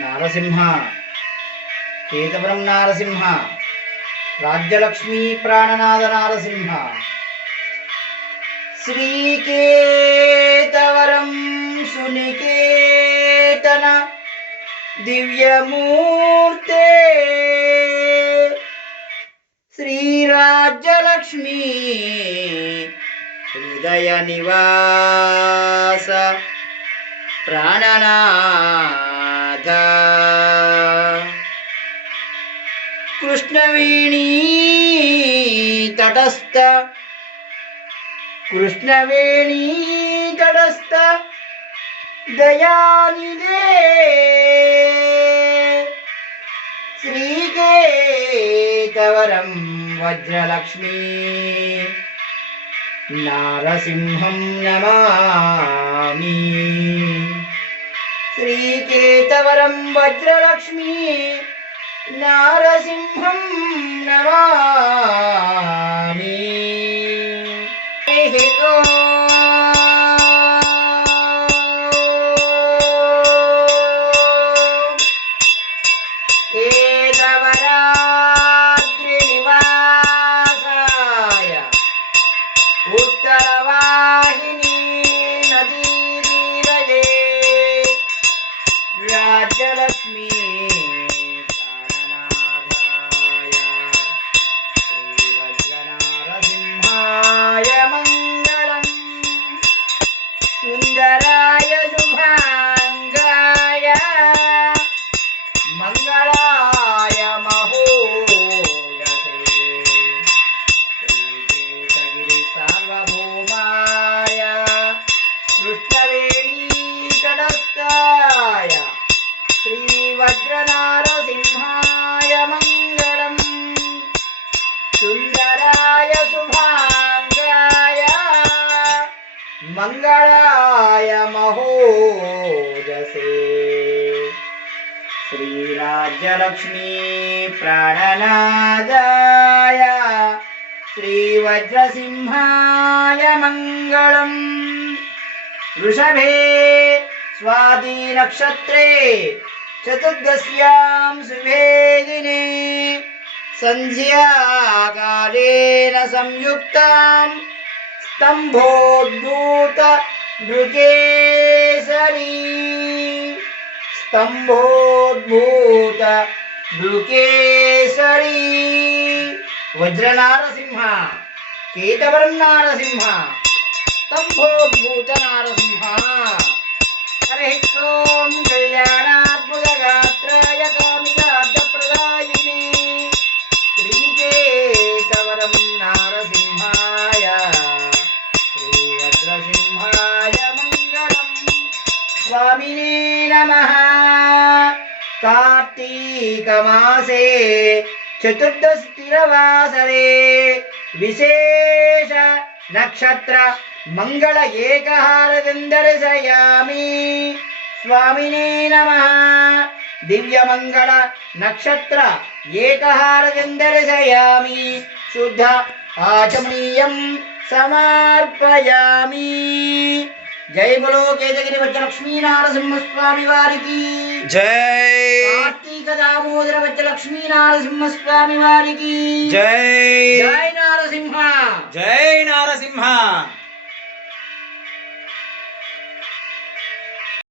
నారసింహ, కేతవరం నారసింహ, రాజ్యలక్ష్మీ ప్రాణనాథ నారసింహ, శ్రీకేతవరం సునికేతన దివ్యమూర్తే, శ్రీరాజ్యలక్ష్మీ హృదయ నివాస ప్రాణనాథ, కృష్ణవేణీ తటస్థ దయానిదే, శ్రీకేతవరం వజ్రలక్ష్మీ నారసింహం నమామి. శ్రీకేతవరం వజ్రలక్ష్మీ నారసింహం నమామి. కేతవరాద్రినివాసాయ ఉత్తరవాహిని నదీతీరజే, రాజ్యలక్ష్మీ ప్రాణనాథాయ శ్రీవజ్రనారసింహాయ మంగళం. సుందరాయ శుభాంగాయ మంగళాయ మహోజసే, శ్రీకేతగిరి సార్వభౌమాయ కృష్ణవేణీ తటస్థాయ శ్రీవజ్రనారసింహాయ మంగళం. సుందరాయ శుభాంగాయ మంగళాయ మహోజసే, శ్రీరాజ్యలక్ష్మీ ప్రాణనాదాయ శ్రీవజ్రసింహాయ మంగళం. వృషభే స్వాతి నక్షత్రే చతుర్దశ్యాం శుభే దినే, సంధ్యాకాలేన సంయుక్తాం స్తంభోద్భూత భృకేసరీ, స్తంభోద్భూత భృకేసరీ. వజ్రనారసింహ, కేతవరం నారసింహ, స్తంభోద్భూత నారసింహ. హరి ఓం కళ్యాణాద్భుతగాత్రాయ కామితార్థప్రదాయినే, శ్రీకేతవరం నారసింహాయ శ్రీవజ్రసింహాయ మంగళం. స్వామినే నమః. కార్తీకమాసే చతుర్దశి తిరవాసరే విశేష నక్షత్ర మంగళ ఏకహారతిం దర్శయామి. స్వామినే నమః. దివ్యమంగళ నక్షత్ర ఏకహారతిం దర్శయామి. శుద్ధ ఆచమనీయం సమర్పయామి. జై బలో కేతగిరి వజ్రలక్ష్మీ నారసింహ స్వామి వారికి జై. కార్తీక దామోదర వజ్రలక్ష్మీ నారసింహ స్వామి వారికి జై. జై నారసింహ. జై నారసింహ.